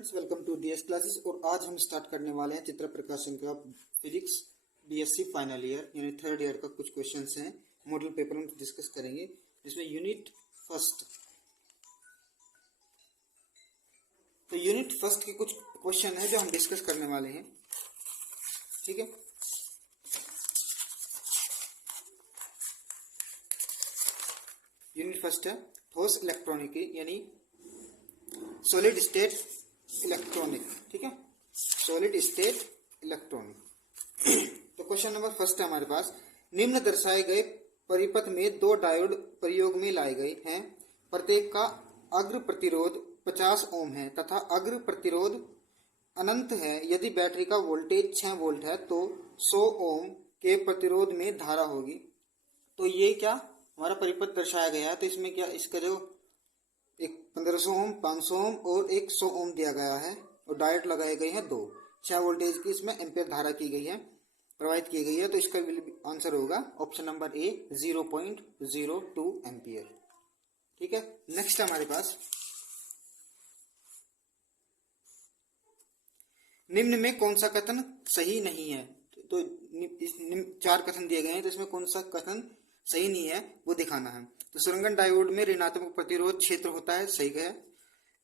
Friends, welcome to DS classes. और आज हम स्टार्ट करने वाले हैं चित्र प्रकाशन का फिजिक्स बीएससी फाइनल ईयर यानी थर्ड ईयर का कुछ क्वेश्चंस हैं। मॉडल पेपर हम डिस्कस करेंगे जिसमें यूनिट फर्स्ट के कुछ क्वेश्चन है जो हम डिस्कस करने वाले हैं। ठीक है, यूनिट फर्स्ट है ठोस इलेक्ट्रॉनिकी यानी सॉलिड स्टेट इलेक्ट्रॉनिक। ठीक है, सॉलिड स्टेट इलेक्ट्रॉनिक। तो क्वेश्चन नंबर फर्स्ट है हमारे पास, निम्न दर्शाए गए परिपथ में दो डायोड प्रयोग में लाए गए हैं। प्रत्येक का अग्र प्रतिरोध 50 ओम है तथा अग्र प्रतिरोध अनंत है। यदि बैटरी का वोल्टेज 6 वोल्ट है तो 100 ओम के प्रतिरोध में धारा होगी। तो ये क्या हमारा परिपथ दर्शाया गया है। तो इसमें क्या इसका जो एक 1500 ओम, 500 ओम और एक 100 ओम दिया गया है और डायोड लगाए गए हैं दो। 6 वोल्टेज की इसमें एम्पियर धारा की गई है, प्रवाहित की गई है। तो इसका आंसर होगा ऑप्शन नंबर ए 0.02 एम्पियर। ठीक है, नेक्स्ट हमारे पास, निम्न में कौन सा कथन सही नहीं है। तो 4 कथन दिए गए हैं, तो इसमें कौन सा कथन सही नहीं है वो दिखाना है। तो सुरंगन डायोड में ऋणात्मक प्रतिरोध क्षेत्र होता है, सही है।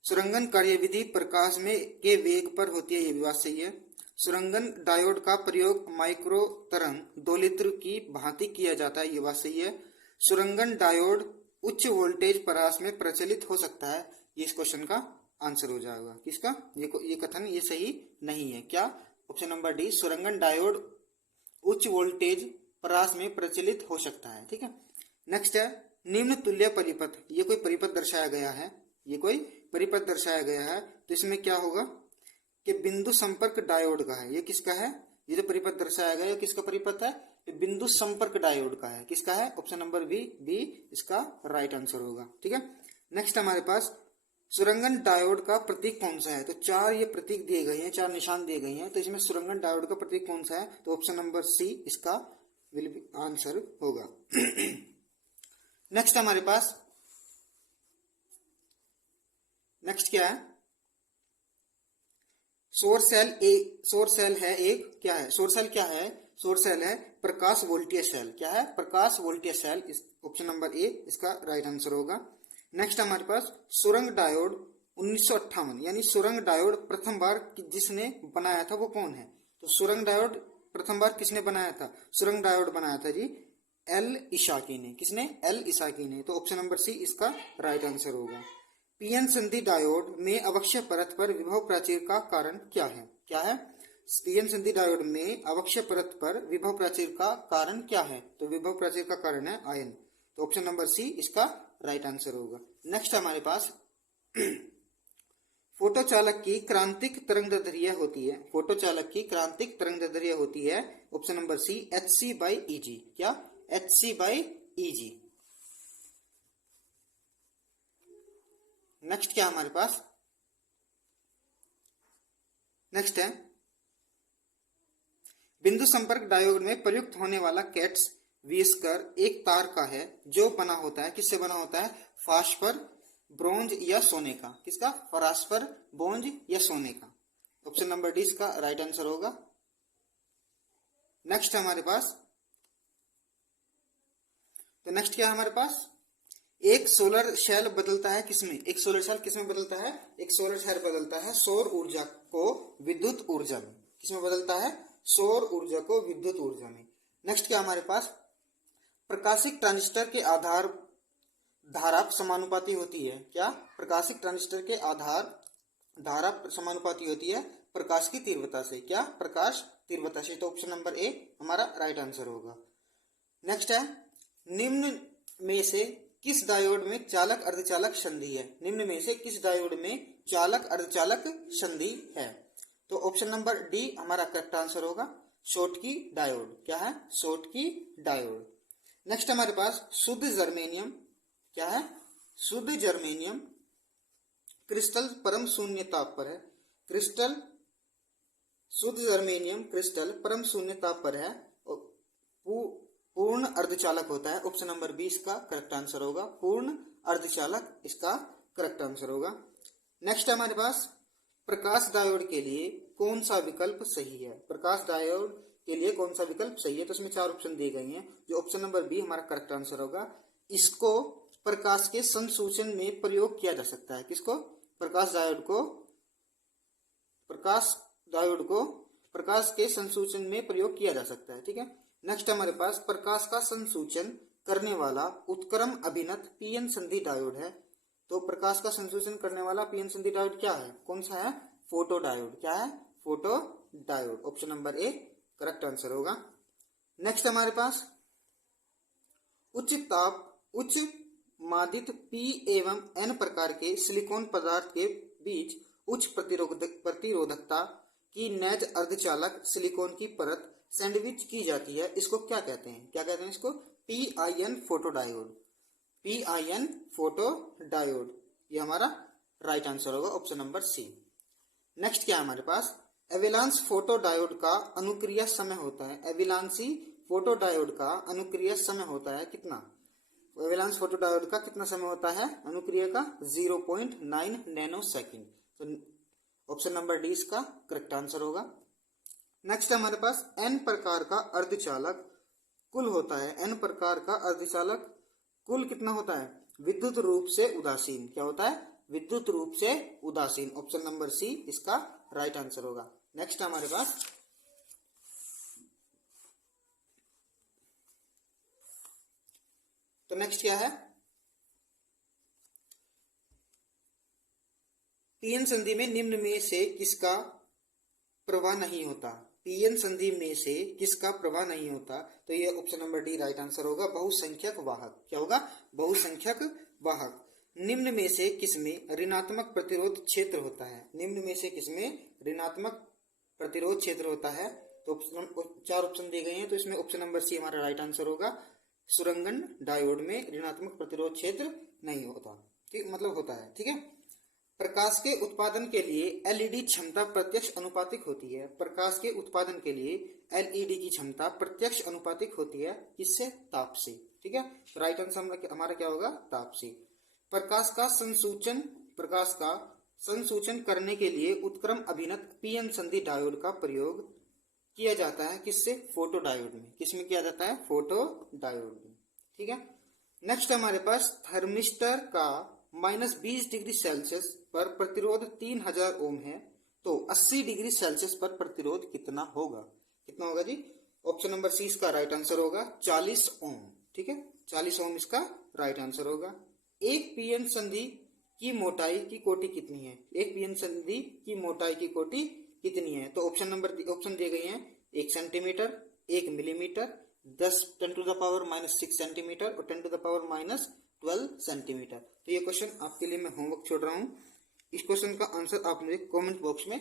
सुरंगन कार्यविधि प्रकाश में के वेग पर होती है, ये भी बात सही है। सुरंगन डायोड का प्रयोग माइक्रो तरंग दोलित्र की भांति किया जाता है, ये बात सही है। सुरंगन डायोड उच्च वोल्टेज परास में प्रचलित हो सकता है, ये इस क्वेश्चन का आंसर हो जाएगा। किसका ये कथन ये सही नहीं है। क्या ऑप्शन नंबर डी, सुरंगन डायोड उच्च वोल्टेज परास में प्रचलित हो सकता है। ठीक है, नेक्स्ट है निम्न तुल्य परिपथ। ये कोई परिपथ दर्शाया गया है, ये कोई परिपथ दर्शाया गया है। तो इसमें क्या होगा कि बिंदु संपर्क डायोड का है। ये किसका है, ये जो परिपथ दर्शाया गया है किसका परिपथ है, बिंदु संपर्क डायोड का है। किसका है, ऑप्शन नंबर बी इसका राइट आंसर होगा। ठीक है, नेक्स्ट हमारे पास सुरंगन डायोड का प्रतीक कौन सा है। तो 4 ये प्रतीक दिए गए हैं, 4 निशान दिए गए हैं। तो इसमें सुरंगन डायोड का प्रतीक कौन सा है, तो ऑप्शन नंबर सी इसका आंसर होगा। नेक्स्ट हमारे पास नेक्स्ट क्या है, सौर सेल है एक, क्या है सौर सेल, क्या है सौर सेल है प्रकाश वोल्टीय सेल। क्या है, प्रकाश वोल्टीय सेल। ऑप्शन नंबर ए इसका राइट आंसर होगा। नेक्स्ट हमारे पास सुरंग डायोड 1958 यानी सुरंग डायोड प्रथम बार जिसने बनाया था वो कौन है। तो सुरंग डायोड प्रथम बार किसने बनाया था, सुरंग डायोड बनाया था जी एल इशाकी ने। किसने, एल इशाकी ने। तो ऑप्शन नंबर सी इसका राइट आंसर होगा। पीएन संधि डायोड में अवक्षय परत पर विभव प्राचीर का कारण क्या है। क्या है, पीएन संधि डायोड में अवक्षय परत पर विभव प्राचीर का कारण क्या है। तो विभव प्राचीर का कारण है आयन। तो ऑप्शन नंबर सी इसका राइट आंसर होगा। नेक्स्ट हमारे पास फोटोचालक की क्रांतिक तरंगदैर्ध्य होती है। फोटोचालक की क्रांतिक तरंगदैर्ध्य होती है, ऑप्शन नंबर सी hc/eg। क्या, hc/eg। नेक्स्ट क्या हमारे पास, नेक्स्ट है बिंदु संपर्क डायोड में प्रयुक्त होने वाला कैट्स व्हिस्कर एक तार का है जो बना होता है, किससे बना होता है, फास्फर, ब्रोंज या सोने का। किसका, फास्फर, ब्रोंज या सोने का। ऑप्शन नंबर डी इसका राइट आंसर होगा। नेक्स्ट हमारे पास, तो नेक्स्ट क्या है हमारे पास, एक सोलर सेल बदलता है किसमें, एक सोलर सेल किसमें बदलता है, एक सोलर सेल बदलता है सौर ऊर्जा को विद्युत ऊर्जा में। किसमें बदलता है, सौर ऊर्जा को विद्युत ऊर्जा में। नेक्स्ट क्या हमारे पास, प्रकाशिक ट्रांजिस्टर के आधार धारा समानुपाती होती है। क्या, प्रकाशिक ट्रांजिस्टर के आधार धारा समानुपाती होती है प्रकाश की तीव्रता से। क्या, प्रकाश तीव्रता से। तो ऑप्शन नंबर ए हमारा राइट आंसर होगा। नेक्स्ट है निम्न में से किस डायोड में चालक अर्धचालक संधि है। निम्न में से किस डायोड में चालक अर्धचालक संधि है। तो ऑप्शन नंबर डी हमारा करेक्ट आंसर होगा, शॉटकी डायोड। क्या है, शॉटकी डायोड। नेक्स्ट हमारे पास शुद्ध जर्मेनियम, क्या है, शुद्ध जर्मेनियम क्रिस्टल परम शून्य ताप पर है। क्रिस्टल, शुद्ध जर्मेनियम क्रिस्टल परम शून्य ताप पर है और पूर्ण अर्धचालक होता है। ऑप्शन नंबर बी इसका करेक्ट आंसर होगा, पूर्ण अर्धचालक इसका करेक्ट आंसर होगा। नेक्स्ट हमारे पास प्रकाश डायोड के लिए कौन सा विकल्प सही है? प्रकाश डायोड के लिए कौन सा विकल्प सही है? तो इसमें 4 ऑप्शन दिए गए हैं, जो ऑप्शन नंबर बी हमारा करेक्ट आंसर होगा। इसको प्रकाश के संसूचन में प्रयोग किया जा सकता है। किसको? प्रकाश डायोड को प्रकाश के संसूचन में प्रयोग किया जा सकता है। ठीक है। नेक्स्ट हमारे पास प्रकाश का संसूचन करने वाला उत्क्रम अभिनत पीएन संधि डायोड है। तो प्रकाश का संसूचन करने वाला पीएन संधि डायोड क्या है? कौन सा है? Photo diode. क्या है? Photo diode. Option number A correct answer होगा। नेक्स्ट हमारे पास उच्च मादित पी एवं एन प्रकार के सिलिकॉन पदार्थ के बीच उच्च प्रतिरोधकता की नैज अर्धचालक सिलिकॉन की परत सैंडविच की जाती है। इसको क्या कहते हैं? क्या कहते हैं इसको? PIN photodiode. PIN फोटोडायोड, ये हमारा राइट आंसर होगा, ऑप्शन नंबर सी। नेक्स्ट क्या है हमारे पास? एविलांस फोटोडायोड का अनुक्रिया समय होता है। एविलांसी फोटोडायोड का अनुक्रिया समय होता है कितना? एविलांस फोटोडायोड का कितना समय होता है अनुक्रिया का? 0.9 नैनो सेकेंड। तो ऑप्शन नंबर डी इसका करेक्ट आंसर होगा। नेक्स्ट हमारे पास एन प्रकार का अर्धचालक कुल होता है। एन प्रकार का अर्धचालक कुल कितना होता है? विद्युत रूप से उदासीन। क्या होता है? विद्युत रूप से उदासीन। ऑप्शन नंबर सी इसका राइट आंसर होगा। नेक्स्ट हमारे पास तो नेक्स्ट क्या है? पीएन संधि में निम्न में से किसका प्रवाह नहीं होता? पीएन संधि में से किसका प्रवाह नहीं होता? तो ये option number D right answer होगा, बहुसंख्यक वाहक। क्या होगा? बहुसंख्यक वाहक। निम्न में से किसमें ऋणात्मक प्रतिरोध क्षेत्र होता है? निम्न में से किसमें ऋणात्मक प्रतिरोध क्षेत्र होता है? तो 4 ऑप्शन दिए गए हैं, तो इसमें ऑप्शन नंबर सी हमारा राइट आंसर होगा। सुरंगन डायोड में ऋणात्मक प्रतिरोध क्षेत्र नहीं होता। ठीक, मतलब होता है। ठीक है। प्रकाश के उत्पादन के लिए एलईडी क्षमता प्रत्यक्ष अनुपातिक होती है। प्रकाश के उत्पादन के लिए एलईडी की क्षमता प्रत्यक्ष अनुपातिक होती है किससे? ताप से। ठीक है। तो राइट आंसर हमारा क्या होगा? ताप से। प्रकाश का संसूचन करने के लिए उत्क्रम अभिनत पीएन संधि डायोड का प्रयोग किया जाता है किससे? फोटो डायोड में। किसमें किया जाता है? फोटो डायोड में। ठीक है। नेक्स्ट हमारे पास थर्मिस्टर का -20 डिग्री सेल्सियस पर प्रतिरोध 3000 ओम है, तो 80 डिग्री सेल्सियस पर प्रतिरोध कितना होगा? कितना होगा जी? ऑप्शन नंबर सी इसका राइट आंसर होगा, 40 ओम। ठीक है। 40 ओम इसका राइट आंसर होगा। एक पीएन संधि की मोटाई की कोटि कितनी है? एक पीएन संधि की मोटाई की कोटि कितनी है? तो ऑप्शन दिए गए हैं 1 सेंटीमीटर, 1 मिलीमीटर, 10⁻⁻6 सेंटीमीटर और 10⁻�12 सेंटीमीटर। तो ये क्वेश्चन आपके लिए मैं होमवर्क छोड़ रहा हूँ। इस क्वेश्चन का आंसर आप मुझे कमेंट बॉक्स में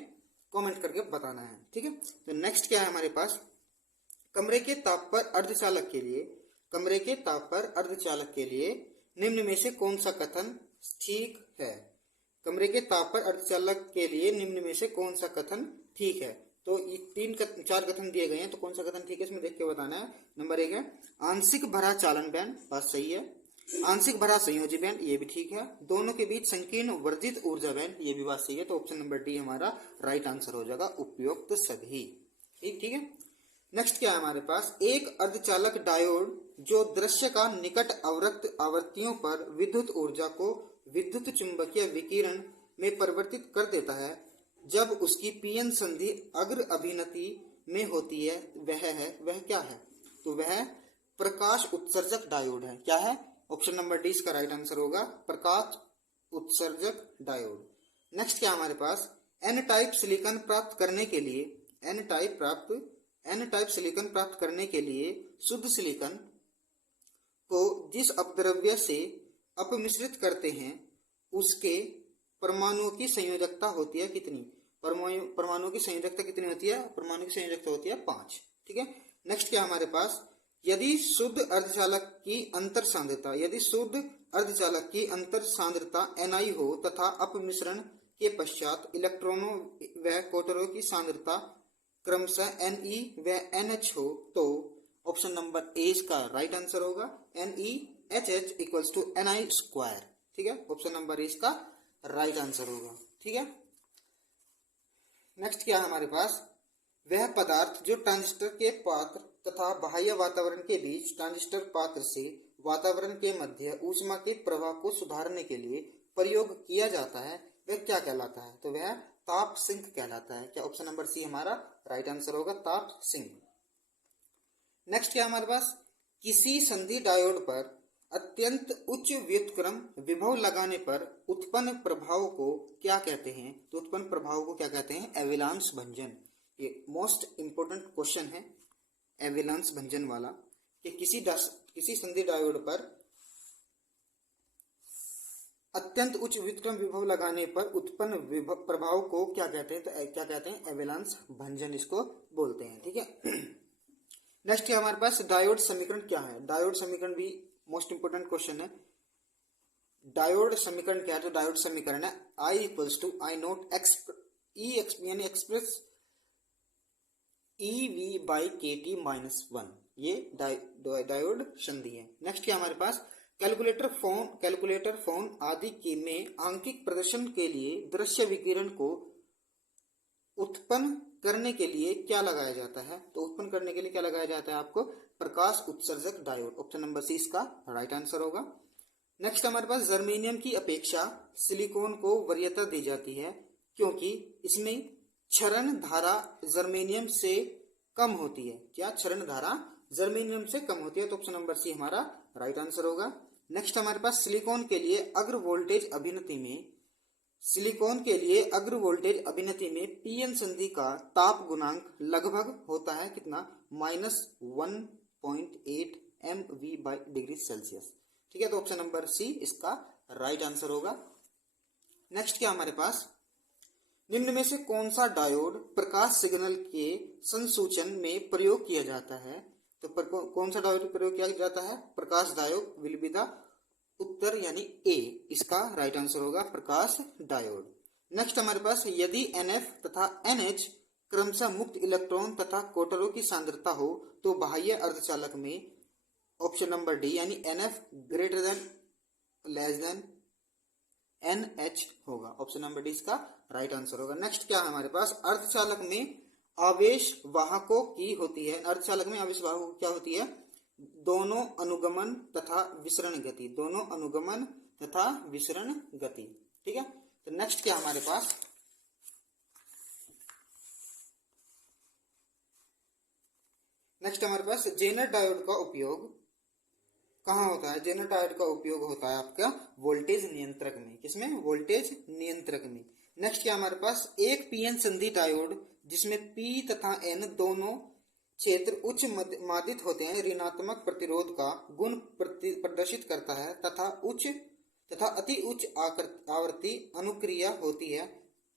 कमेंट करके बताना है। ठीक है। तो नेक्स्ट क्या है हमारे पास? कमरे के ताप पर अर्धचालक के लिए निम्न में से कौन सा कथन ठीक है? कमरे के ताप पर अर्धचालक के लिए निम्न में से कौन सा कथन ठीक है? तो ये 4 कथन दिए गए हैं, तो कौन सा कथन ठीक है इसमें देख के बताना है। नंबर 1 है आंशिक भरा चालन बैंड, बात सही है। आंशिक भरा संयोजी बैंड, ये भी ठीक है। दोनों के बीच संकीर्ण वर्जित ऊर्जा बैंड, ये भी बात सही है। तो ऑप्शन नंबर डी हमारा राइट आंसर हो जाएगा, उपयुक्त सभी। ठीक है। नेक्स्ट क्या है हमारे पास? एक अर्धचालक डायोड जो दृश्य का निकट आवृत्तियों पर विद्युत ऊर्जा को विद्युत चुंबकीय विकिरण में परिवर्तित कर देता है, जब उसकी पीएन संधि अग्र अभिनति में होती है, वह क्या है? तो वह प्रकाश उत्सर्जक डायोड है। क्या है? ऑप्शन नंबर डी इसका राइट आंसर होगा, प्रकाश उत्सर्जक डायोड। नेक्स्ट क्या हमारे पास? एन टाइप सिलिकॉन प्राप्त करने के लिए शुद्ध सिलिकॉन को जिस अपद्रव्य से अपमिश्रित करते हैं उसके परमाणुओं की संयोजकता होती है कितनी? परमाणुओं की संयोजकता कितनी होती है? परमाणु की संयोजकता होती है 5। ठीक है। नेक्स्ट क्या हमारे पास? यदि शुद्ध अर्धचालक की अंतर सांद्रता Ni हो तथा अपमिश्रण के पश्चात इलेक्ट्रॉनों व कोटरों की सांद्रता क्रमशः Ne व NH हो, तो ऑप्शन नंबर ए इसका राइट आंसर होगा, NeHH = Ni²। ठीक है। ऑप्शन नंबर ए इसका राइट आंसर होगा। ठीक है। नेक्स्ट क्या है हमारे पास, वह पदार्थ जो ट्रांजिस्टर के पात्र तथा बाह्य वातावरण के बीच ट्रांजिस्टर पात्र से वातावरण के मध्य ऊष्मा के प्रवाह को सुधारने के लिए प्रयोग किया जाता है, वह क्या कहलाता है? तो वह ताप सिंक कहलाता है। क्या ऑप्शन नंबर सी हमारा राइट आंसर होगा, ताप सिंक। नेक्स्ट क्या हमारे पास, किसी संधि डायोड पर अत्यंत उच्च व्युत्क्रम विभव लगाने पर उत्पन्न प्रभाव को क्या कहते हैं? तो उत्पन्न प्रभाव को क्या कहते हैं? एविलांस भंजन। ये मोस्ट इंपोर्टेंट क्वेश्चन है एविलांस भंजन वाला, कि किसी संधि डायोड पर अत्यंत उच्च व्युत्क्रम विभव लगाने पर उत्पन्न प्रभाव को क्या कहते हैं? तो क्या कहते हैं? एविलांस भंजन इसको बोलते हैं। ठीक है। नेक्स्ट है हमारे पास डायोड समीकरण क्या है? डायोड समीकरण भी मोस्ट इंपोर्टेंट क्वेश्चन है। डायोड समीकरण क्या है? तो डायोड समीकरण है I equals to I naught यानी express EV by KT minus 1। ये डायोड संधि है। नेक्स्ट क्या हमारे पास, कैलकुलेटर फोन आदि के में आंकिक प्रदर्शन के लिए दृश्य विकिरण को उत्पन्न करने के लिए क्या लगाया जाता है? तो उत्पन्न करने के लिए क्या लगाया जाता है आपको? प्रकाश उत्सर्जक डायोड। ऑप्शन नंबर सी इसका राइट आंसर होगा। नेक्स्ट हमारे पास जर्मेनियम की अपेक्षा सिलिकॉन को वरीयता दी जाती है क्योंकि इसमें क्षरण धारा जर्मेनियम से कम होती है। क्या क्षरण धारा जर्मेनियम से कम होती है? तो ऑप्शन नंबर सी हमारा राइट आंसर होगा। नेक्स्ट हमारे पास सिलिकॉन के लिए अग्र वोल्टेज अभिनति में पीएन संधि का ताप गुणांक लगभग होता है कितना? -1.8 MV बाई डिग्री सेल्सियस। ठीक है, तो ऑप्शन नंबर सी इसका राइट आंसर होगा। नेक्स्ट क्या हमारे पास, निम्न में से कौन सा डायोड प्रकाश सिग्नल के संसूचन में प्रयोग किया जाता है? तो कौन सा डायोड प्रयोग किया जाता है? प्रकाश डायोड विल बी द उत्तर यानी ए इसका राइट आंसर होगा, प्रकाश डायोड। नेक्स्ट हमारे पास, यदि NF तथा NH क्रमशः मुक्त इलेक्ट्रॉन तथा कोटरों की सांद्रता हो तो बाह्य अर्धचालक में ऑप्शन नंबर डी यानी NF greater than less than NH होगा। ऑप्शन नंबर डी इसका राइट आंसर होगा। नेक्स्ट क्या है हमारे पास, अर्धचालक में आवेश वाहकों की होती है। अर्धचालक में आवेश वाहकों क्या होती है? दोनों अनुगमन तथा विसरण गति। दोनों अनुगमन तथा विसरण गति। ठीक है, तो नेक्स्ट क्या हमारे पास, जेनर डायोड का उपयोग कहाँ होता है? जेनर डायोड का उपयोग होता है आपका वोल्टेज नियंत्रक में। किसमें? वोल्टेज नियंत्रक में। नेक्स्ट क्या हमारे पास, एक पीएन संधि डायोड जिसमें P तथा N दोनों क्षेत्र उच्च मादित होते हैं ऋणात्मक प्रतिरोध का गुण प्रदर्शित करता है तथा अति उच्च आवृत्ति अनुक्रिया होती है,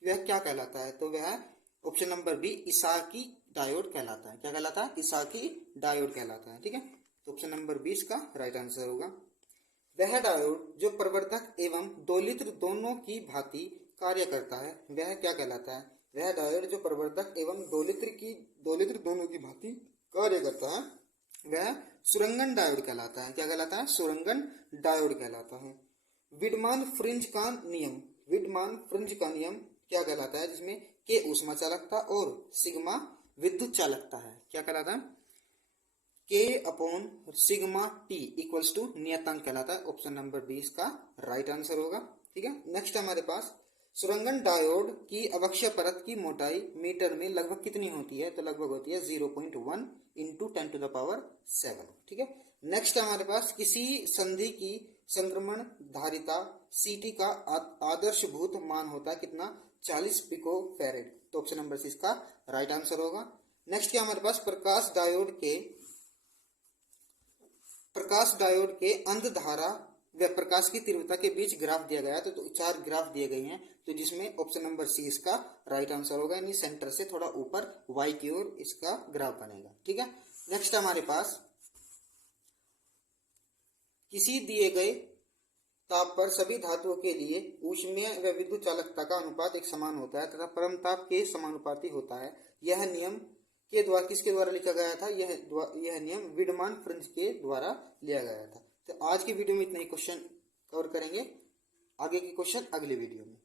वह क्या कहलाता है? तो वह ऑप्शन नंबर बी इसाकी डायोड कहलाता है। क्या कहलाता है? इसाकी डायोड कहलाता है। ठीक है, तो ऑप्शन नंबर 20 का राइट आंसर होगा। वह डायोड जो प्रवर्धक एवं दोलित्र दोनों की भांति कार्य करता है, वह क्या कहलाता है? वह डायोड जो प्रवर्धक एवं दोलित्र दोनों की भांति कार्य करता है, वह सुरंगन डायोड कहलाता है। क्या कहलाता है? सुरंगन डायोड कहलाता है। विडमान फ्रिंज का नियम क्या कहलाता है? जिसमें के ऊष्मा चालकता और सिग्मा विद्युत चालकता है। क्या कहलाता है? K/σ T इक्वल्स टू नियतांक कहलाता है। ऑप्शन नंबर 20 का राइट आंसर होगा। ठीक है, नेक्स्ट हमारे पास, सुरंगन डायोड की अवक्षय परत की मोटाई मीटर में लगभग कितनी होती है? तो लगभग होती है 0.1 × 10⁻⁷। ठीक है, नेक्स्ट हमारे पास, किसी संधि की संक्रमण धारिता CT का आदर्शभूत मान होता है कितना? 40 पिको फैरेड। तो ऑप्शन नंबर सी इसका राइट आंसर होगा। नेक्स्ट क्या हमारे पास, प्रकाश डायोड के अंधधारा व प्रकाश की तीव्रता के बीच ग्राफ दिया गया है। तो 4 ग्राफ दिए गए हैं, तो जिसमें ऑप्शन नंबर सी इसका राइट आंसर होगा, यानी सेंटर से थोड़ा ऊपर y की ओर इसका ग्राफ बनेगा। ठीक है, नेक्स्ट हमारे पास, किसी दिए गए ताप पर सभी धातुओं के लिए ऊष्मीय व विद्युत चालकता का अनुपात एक समान होता है तथा परम ताप के समानुपाती होता है। यह नियम के द्वारा किसके द्वारा लिखा गया था? यह नियम विडमान फ्रिंज के द्वारा लिया गया था। तो आज की वीडियो में इतने ही क्वेश्चन कवर करेंगे, आगे के क्वेश्चन अगले वीडियो में।